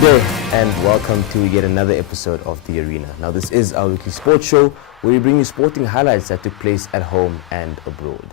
Good day and welcome to yet another episode of The Arena. Now this is our weekly sports show where we bring you sporting highlights that took place at home and abroad.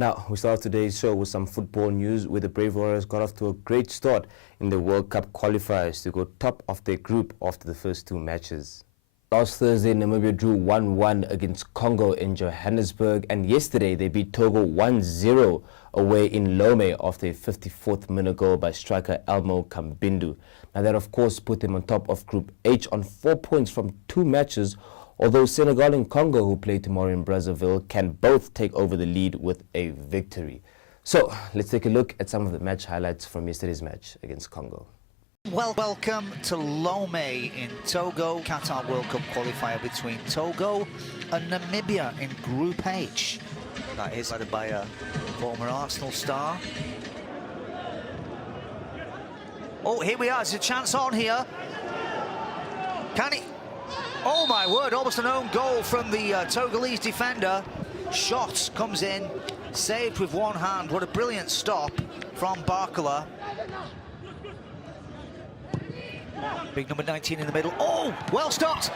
Now we start today's show with some football news where the Brave Warriors got off to a great start in the World Cup qualifiers to go top of their group after the first two matches. Last Thursday, Namibia drew 1-1 against Congo in Johannesburg, and yesterday they beat Togo 1-0 away in Lome after a 54th minute goal by striker Elmo Kambindu. Now that of course put them on top of Group H on 4 points from 2 matches, although Senegal and Congo, who play tomorrow in Brazzaville, can both take over the lead with a victory. So let's take a look at some of the match highlights from yesterday's match against Congo. Welcome to Lome in Togo, Qatar World Cup qualifier between Togo and Namibia in Group H. That is led by a former Arsenal star. Oh, here we are, there's a chance on here. Can he? Oh my word, almost an own goal from the Togolese defender. Shot comes in, saved with one hand. What a brilliant stop from Barkala. Big number 19 in the middle. Oh, well stopped.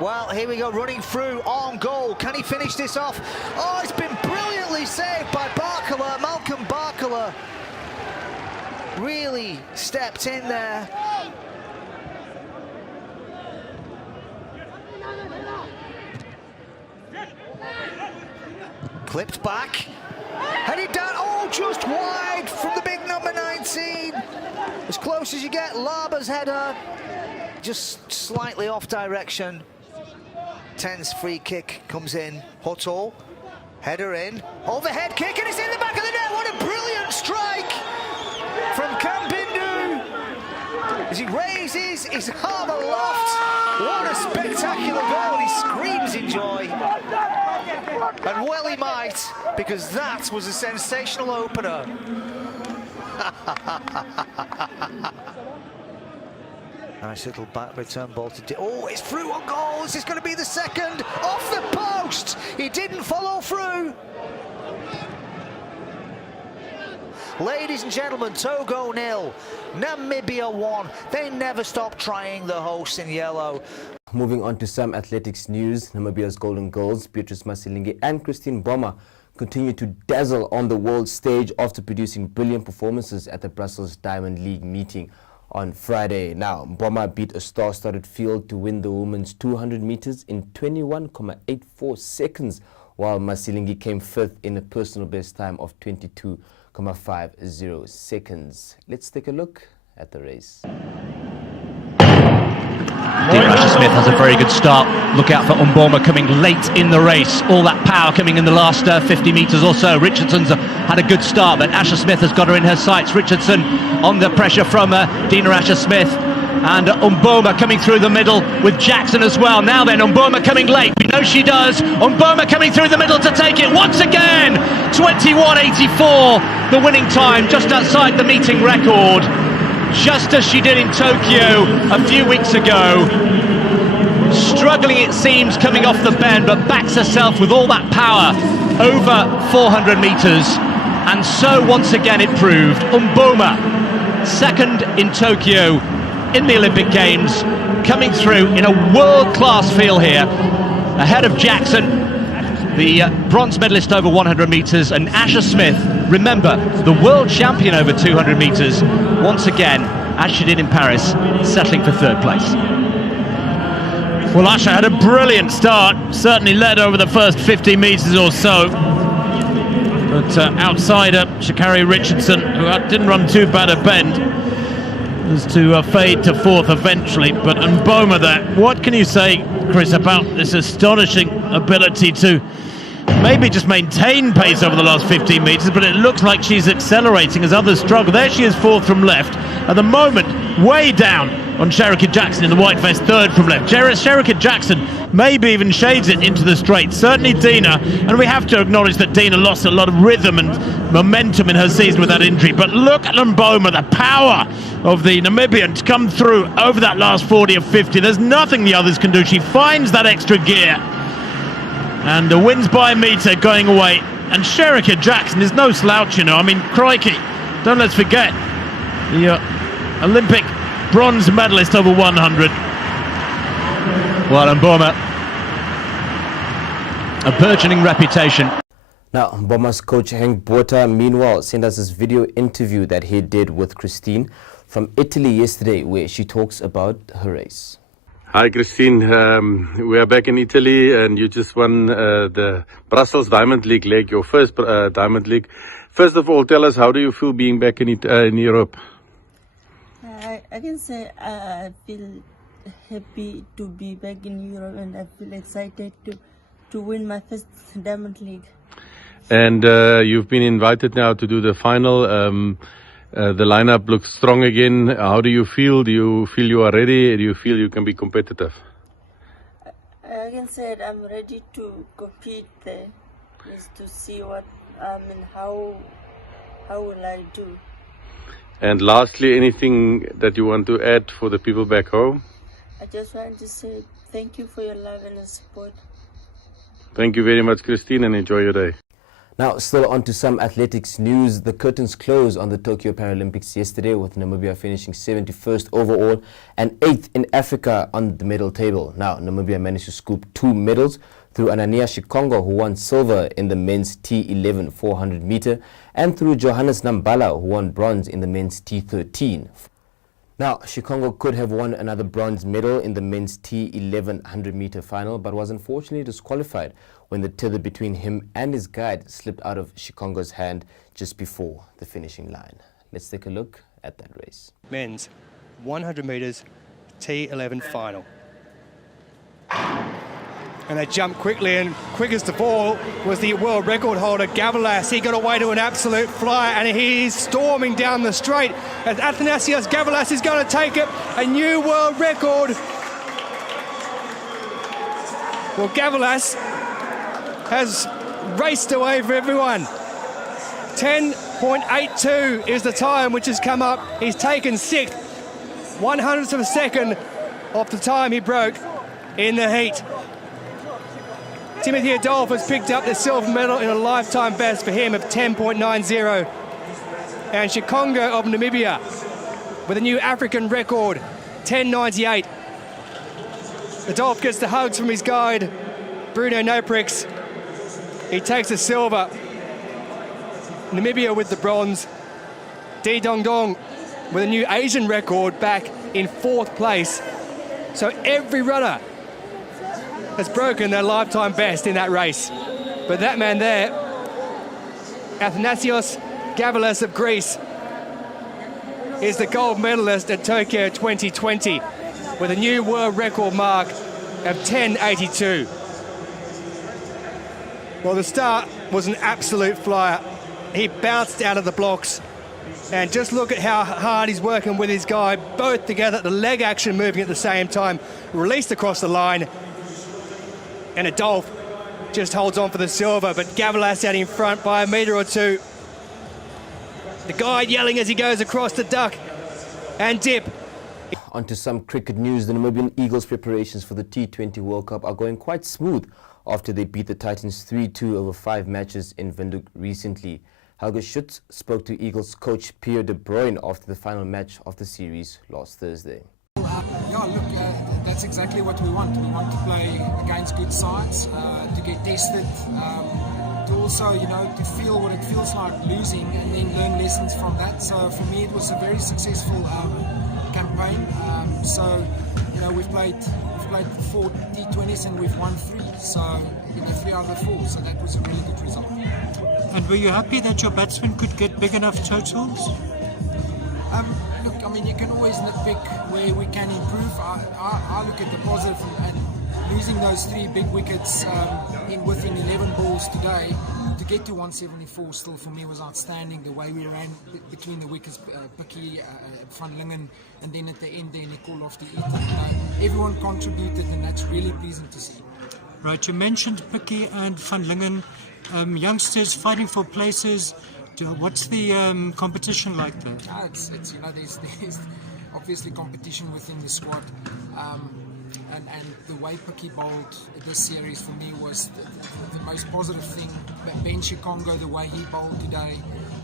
Well, here we go, running through on goal. Can he finish this off? Oh, it's been brilliantly saved by Barkala. Malcolm Barkala really stepped in there. Clipped back, headed down, oh, just wide from the big number 19. As close as you get, Laba's header, just slightly off direction. 10's free kick comes in, Hoto, header in, overhead kick, and it's in the back of the net. What a brilliant strike from Kambindu as he raises his arm aloft. What a spectacular goal, he screams in joy. And well he might, because that was a sensational opener. Nice little back return ball to... Oh, it's through on goal. Is this going to be the second? Off the post! He didn't follow through. Ladies and gentlemen, Togo 0, Namibia 1. They never stop trying, the hosts in yellow. Moving on to some athletics news, Namibia's Golden Girls, Beatrice Masilingi and Christine Boma, continue to dazzle on the world stage after producing brilliant performances at the Brussels Diamond League meeting on Friday. Now, Boma beat a star-studded field to win the women's 200 meters in 21.84 seconds, while Masilingi came fifth in a personal best time of 22.50 seconds. Let's take a look at the race. Smith has a very good start. Look out for Mboma coming late in the race. All that power coming in the last 50 metres or so. Richardson's had a good start, but Asher Smith has got her in her sights. Richardson on the pressure from Dina Asher Smith. And Mboma coming through the middle with Jackson as well. Now then, Mboma coming late. We know she does. Mboma coming through the middle to take it once again. 21.84, the winning time, just outside the meeting record. Just as she did in Tokyo a few weeks ago. Struggling, it seems, coming off the bend, but backs herself with all that power over 400 metres. And so once again it proved. Mboma, second in Tokyo in the Olympic Games, coming through in a world-class field here, ahead of Jackson, the bronze medalist over 100 metres, and Asher Smith, remember, the world champion over 200 metres, once again, as she did in Paris, settling for third place. Well, Asher had a brilliant start, certainly led over the first 50 metres or so. But outsider, Sha'Carri Richardson, who didn't run too bad a bend, was to fade to fourth eventually. But Mboma there, what can you say, Chris, about this astonishing ability to maybe just maintain pace over the last 15 metres, but it looks like she's accelerating as others struggle. There she is, fourth from left. At the moment, way down on Sherika Jackson in the white vest, third from left. Sherika Jackson maybe even shades it into the straight. Certainly Dina, and we have to acknowledge that Dina lost a lot of rhythm and momentum in her season with that injury. But look at Mboma, the power of the Namibian to come through over that last 40 or 50. There's nothing the others can do. She finds that extra gear And the wins by a metre going away. And Sherika Jackson is no slouch, you know. I mean, crikey, don't let's forget the Olympic bronze medalist over 100. Well, Mboma, a burgeoning reputation. Now, Mboma's coach Henk Botha, meanwhile, sent us this video interview that he did with Christine from Italy yesterday, where she talks about her race. Hi Christine, we are back in Italy and you just won the Brussels Diamond League leg, your first Diamond League. First of all, tell us, how do you feel being back in Europe? I can say I feel happy to be back in Europe, and I feel excited to win my first Diamond League. And you've been invited now to do the final. The lineup looks strong again. How do you feel? Do you feel you are ready? Do you feel you can be competitive? I can say I'm ready to compete there, just to see what and how will I do. And lastly, anything that you want to add for the people back home? I just want to say thank you for your love and support. Thank you very much, Christine, and enjoy your day. Now, still on to some athletics news. The curtains closed on the Tokyo Paralympics yesterday, with Namibia finishing 71st overall and 8th in Africa on the medal table. Now, Namibia managed to scoop 2 medals through Anania Shikongo, who won silver in the men's T11 400 meter, and through Johannes Nambala, who won bronze in the men's T13. Now, Shikongo could have won another bronze medal in the men's T11 100 meter final, but was unfortunately disqualified when the tether between him and his guide slipped out of Shikongo's hand just before the finishing line. Let's take a look at that race. Men's 100 metres T11 final. And they jumped quickly, and quickest of all was the world record holder Gavalas. He got away to an absolute flyer, and he's storming down the straight as Athanasios Gavalas is going to take it, a new world record. Well, Gavalas has raced away for everyone. 10.82 is the time which has come up. He's taken 6th, 100th of a second off the time he broke in the heat. Timothy Adolphe has picked up the silver medal in a lifetime best for him of 10.90. And Shikongo of Namibia with a new African record, 10.98. Adolphe gets the hugs from his guide, Bruno Noprix. He takes the silver. Namibia with the bronze. Di Dong Dong with a new Asian record back in 4th place. So every runner has broken their lifetime best in that race. But that man there, Athanasios Gavalas of Greece, is the gold medalist at Tokyo 2020 with a new world record mark of 10.82. Well, the start was an absolute flyer. He bounced out of the blocks, and just look at how hard he's working with his guy, both together, the leg action moving at the same time, released across the line. And Adolphe just holds on for the silver, but Gavalas out in front by a metre or two. The guide yelling as he goes across the duck and dip. On to some cricket news. The Namibian Eagles' preparations for the T20 World Cup are going quite smooth after they beat the Titans 3-2 over 5 matches in Windhoek recently. Helge Schütz spoke to Eagles coach Pierre de Bruyne after the final match of the series last Thursday. Yeah, look, that's exactly what we want. We want to play against good sides, to get tested, to also, to feel what it feels like losing and then learn lessons from that. So for me, it was a very successful campaign. We've played 4 T20s and we've won 3. So 3 out of 4. So that was a really good result. And were you happy that your batsmen could get big enough totals? Look, you can always nitpick where we can improve. I look at the positive, and losing those 3 big wickets within 11 balls today, to get to 174 still for me was outstanding. The way we ran between the wickets, Pikkie, Van Lingen, and then at the end there, Nicole off the everyone contributed, and that's really pleasing to see. Right, you mentioned Pikkie and Van Lingen, youngsters fighting for places. What's the competition like there? It's there's obviously competition within the squad. and the way Piki bowled this series for me was the most positive thing. Ben Shikongo, the way he bowled today.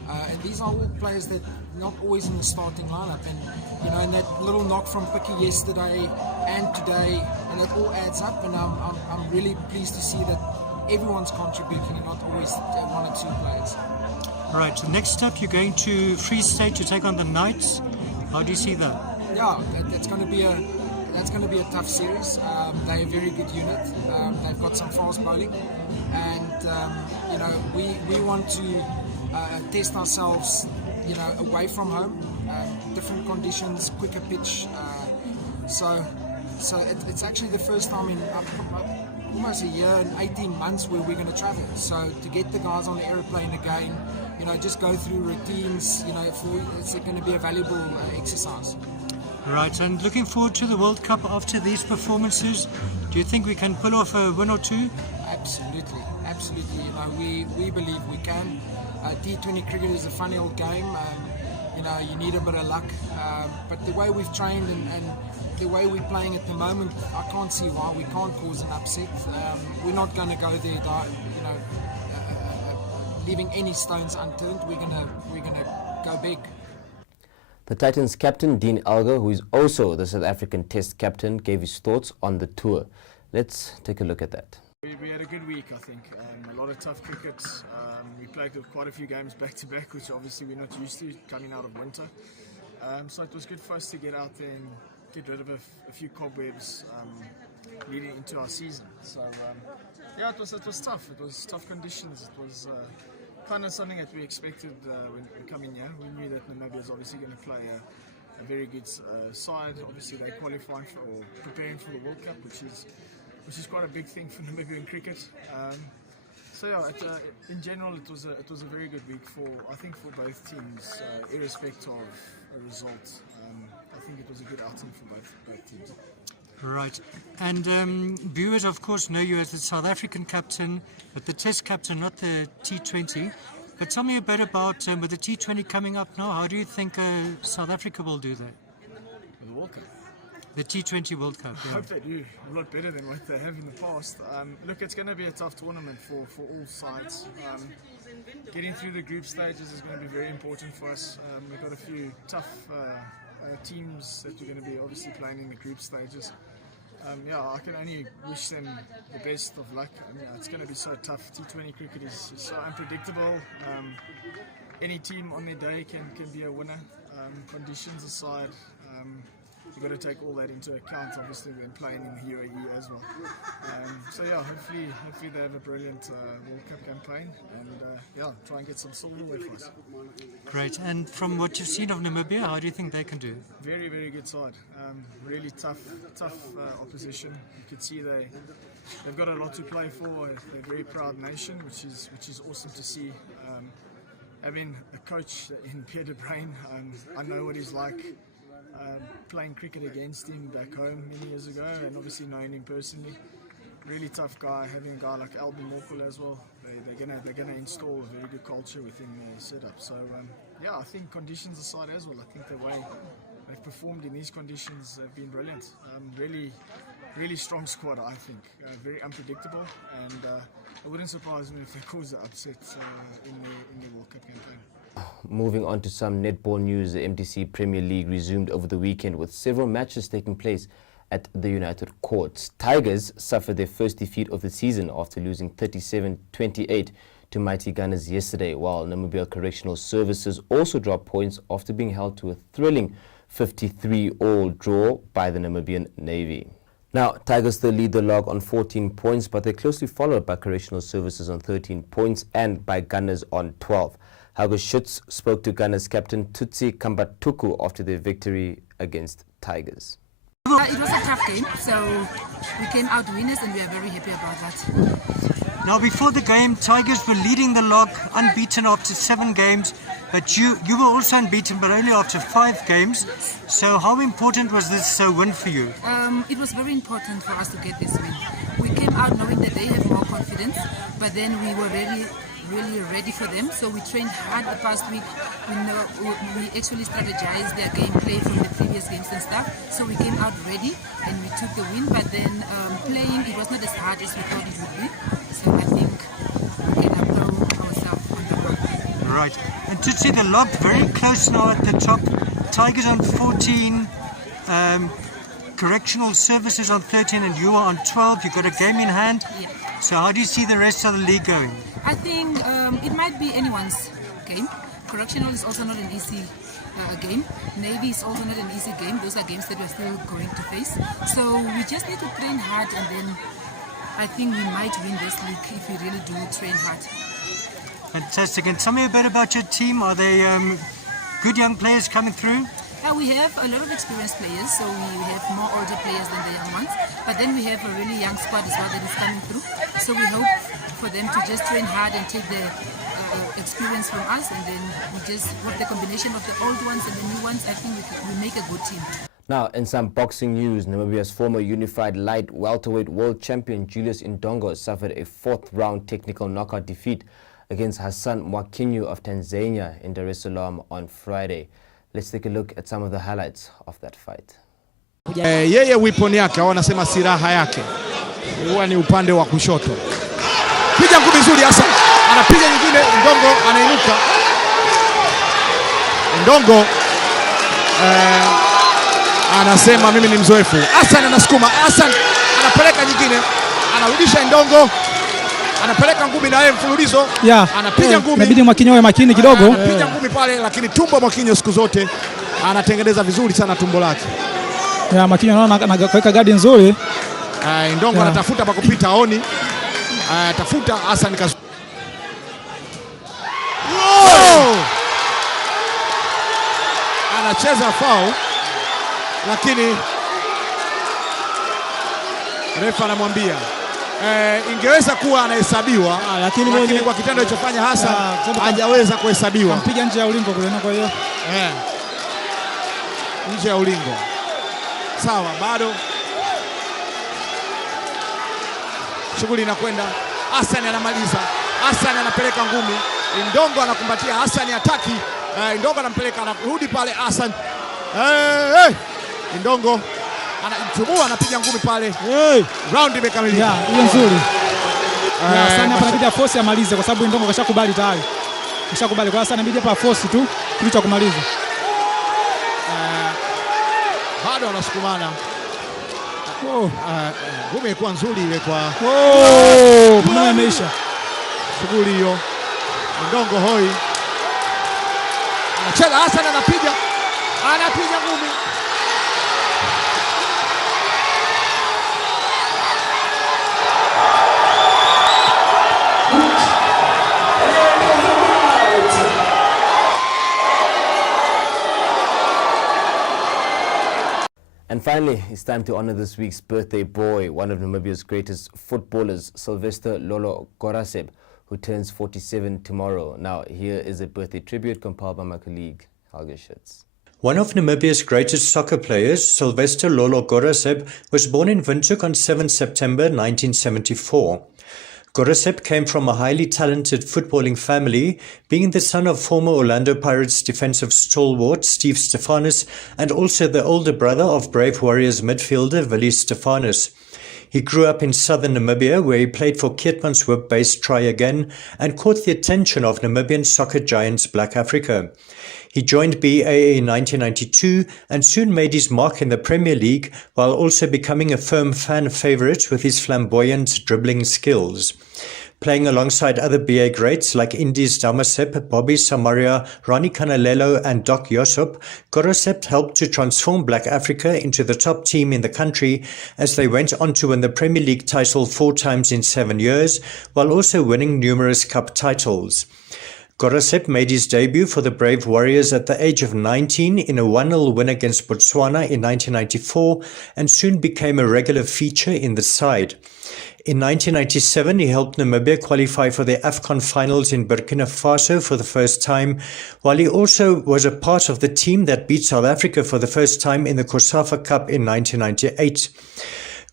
And these are all players that not always in the starting lineup, and that little knock from Piki yesterday and today, and it all adds up. And I'm really pleased to see that everyone's contributing and not always one or two players. Right, so next up you're going to Free State to take on the Knights. How do you see that? Yeah, that's going to be a tough series. They're a very good unit. They've got some fast bowling, and we want to test ourselves, away from home, different conditions, quicker pitch. So it's actually the first time in almost a year and 18 months where we're going to travel. So to get the guys on the aeroplane again, just go through routines, it's going to be a valuable exercise. Right, and looking forward to the World Cup after these performances. Do you think we can pull off a win or two? Absolutely. We believe we can. T20 cricket is a funny old game. You need a bit of luck. But the way we've trained and the way we're playing at the moment, I can't see why we can't cause an upset. We're not going to go there, leaving any stones unturned. We're gonna go big. The Titans captain, Dean Elgar, who is also the South African Test captain, gave his thoughts on the tour. Let's take a look at that. We had a good week, I think. A lot of tough cricket. We played quite a few games back-to-back, which obviously we're not used to coming out of winter. So it was good for us to get out there and get rid of a few cobwebs leading into our season. So it was tough. It was tough conditions. It was kind of something that we expected when we come in here. We knew that Namibia is obviously going to play a very good side. Obviously they're qualifying for or preparing for the World Cup, which is quite a big thing for Namibian cricket. In general, it was a very good week for both teams, irrespective of a result. I think it was a good outing for both teams. Right, and viewers of course know you as the South African captain, but the Test captain, not the T20. But tell me a bit about with the T20 coming up now, how do you think South Africa will do that? With the World Cup? The T20 World Cup, yeah. I hope they do a lot better than what they have in the past. Look, it's going to be a tough tournament for all sides. Getting through the group stages is going to be very important for us. We've got a few tough teams that we're going to be obviously playing in the group stages. I can only wish them the best of luck. It's going to be so tough. T20 cricket is so unpredictable. Any team on their day can be a winner. Conditions aside, you've got to take all that into account, obviously, when playing in the UAE as well. Hopefully they have a brilliant World Cup campaign and try and get some silverware for us. Great, and from what you've seen of Namibia, how do you think they can do? Very, very good side. Really tough opposition. You can see they've got a lot to play for. They're a very proud nation, which is awesome to see. Having a coach in Pierre de Bruin, I know what he's like. Playing cricket against him back home many years ago, and obviously knowing him personally. Really tough guy. Having a guy like Alban Morkel as well, they're gonna install a very good culture within their setup. So I think conditions aside as well, I think the way they've performed in these conditions have been brilliant. Really strong squad, I think. Very unpredictable, and it wouldn't surprise me if they cause an upset in the World Cup campaign. Moving on to some netball news, the MTC Premier League resumed over the weekend with several matches taking place at the United Courts. Tigers suffered their first defeat of the season after losing 37-28 to mighty Gunners yesterday, while Namibia Correctional Services also dropped points after being held to a thrilling 53-all draw by the Namibian Navy. Now, Tigers still lead the log on 14 points, but they're closely followed by Correctional Services on 13 points and by Gunners on 12. Helge Schütz spoke to Gunners captain Tutsi Kambatuku after their victory against Tigers. It was a tough game, so we came out winners and we are very happy about that. Now, before the game, Tigers were leading the log, unbeaten after 7 games, but you were also unbeaten, but only after 5 games. So how important was this win for you? It was very important for us to get this win. We came out knowing that they have more confidence, but then we were very really ready for them. So we trained hard the past week. We actually strategized their gameplay from the previous games and stuff. So we came out ready and we took the win. But then playing, it was not as hard as we thought it would be. So I think we can throw ourselves on the road. Right. And to see the lob very close now at the top. Tigers on 14. Correctional Services on 13 and you are on 12. You've got a game in hand. Yeah. So how do you see the rest of the league going? I think it might be anyone's game. Correctional is also not an easy game. Navy is also not an easy game. Those are games that we're still going to face. So we just need to train hard, and then I think we might win this league if we really do train hard. Fantastic. And tell me a bit about your team. Are they good young players coming through? We have a lot of experienced players, so we have more older players than the young ones. But then we have a really young squad as well that is coming through. So we hope for them to just train hard and take the experience from us, and then we just work the combination of the old ones and the new ones. I think we make a good team. Now, in some boxing news, Namibia's former unified light welterweight world champion Julius Indongo suffered a fourth-round technical knockout defeat against Hassan Mwakinyo of Tanzania in Dar es Salaam on Friday. Let's take a look at some of the highlights of that fight. Yeye weapon yake au anasema silaha yake huwa ni upande wa kushoto. Piga ngumi nzuri Hassan. Anapiga nyingine, Indongo anainuka. Indongo anasema mimi ni mzoefu. Hassan anasukuma, Hassan anapeleka nyingine, anarudisha Indongo. Anapeleka ngumi na yeye mfululizo. Anapiga ngumi. Inabidi Mwakinyo awe makini kidogo. Anapiga ngumi pale, lakini tumbo Mwakinyo siku zote anatengeneza vizuri sana tumbo lake. Mwakinyo anaona anaweka guard nzuri. Indongo anatafuta pa kupita aoni. Tafuta Hassan anacheza foul, lakini refa anamwambia ingeweza kuwa anahesabiwa, lakini kwa kitendo alichofanya Hassan hajaweza kuhesabiwa. Kampiga nje ya ulingo kule, kwa hiyo nje ya ulingo. Sawa, bado shughuli inakwenda. Hassan anamaliza, Hassan anapeleka ngumi, Indongo anakumbatia, Hassan hataki. Indongo anampeleka, anarudi pale Hassan. Indongo anachubua, anapiga ngumi pale. Round imekamilika. Hiyo nzuri. Hassan hapa inabidi force amalize kwa sababu Indongo kashakubali tayari. Kashakubali, kwa Hassan inabidi hapa force tu kilicho kumaliza. Bado wanasukumana. Ngumi ilikuwa nzuri ile kwa. Mbona imeisha? Shughuli hiyo. Indongo hoi. Anacheza, Hassan anapiga. Anapiga ngumi. And finally, it's time to honor this week's birthday boy, one of Namibia's greatest footballers, Sylvester Lolo Goraseb, who turns 47 tomorrow. Now, here is a birthday tribute compiled by my colleague, Helge Schütz. One of Namibia's greatest soccer players, Sylvester Lolo Goraseb, was born in Windhoek on 7 September 1974. Goraseb came from a highly talented footballing family, being the son of former Orlando Pirates defensive stalwart Steve Stefanus and also the older brother of Brave Warriors midfielder Willie Stefanus. He grew up in southern Namibia, where he played for Keetmanshoop-based Try Again and caught the attention of Namibian soccer giants Black Africa. He joined BAA in 1992 and soon made his mark in the Premier League, while also becoming a firm fan favourite with his flamboyant dribbling skills. Playing alongside other BA greats like Indies Damasep, Bobby Samaria, Ronnie Canalelo and Doc Yosop, Goraseb helped to transform Black Africa into the top team in the country as they went on to win the Premier League title 4 times in 7 years, while also winning numerous cup titles. Goraseb made his debut for the Brave Warriors at the age of 19 in a 1-0 win against Botswana in 1994 and soon became a regular feature in the side. In 1997, he helped Namibia qualify for the AFCON finals in Burkina Faso for the first time, while he also was a part of the team that beat South Africa for the first time in the COSAFA Cup in 1998.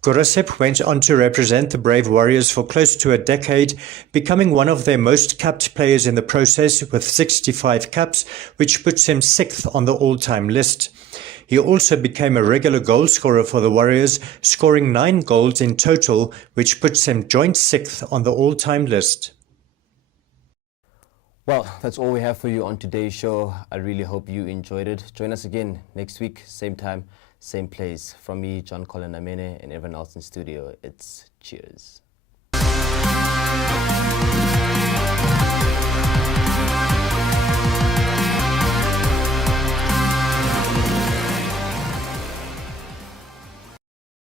Gorasep went on to represent the Brave Warriors for close to a decade, becoming one of their most capped players in the process with 65 caps, which puts him 6th on the all-time list. He also became a regular goal scorer for the Warriors, scoring 9 goals in total, which puts him joint 6th on the all-time list. Well, that's all we have for you on today's show. I really hope you enjoyed it. Join us again next week, same time, same place. From me, John Colin Amene, and everyone else in studio, it's cheers.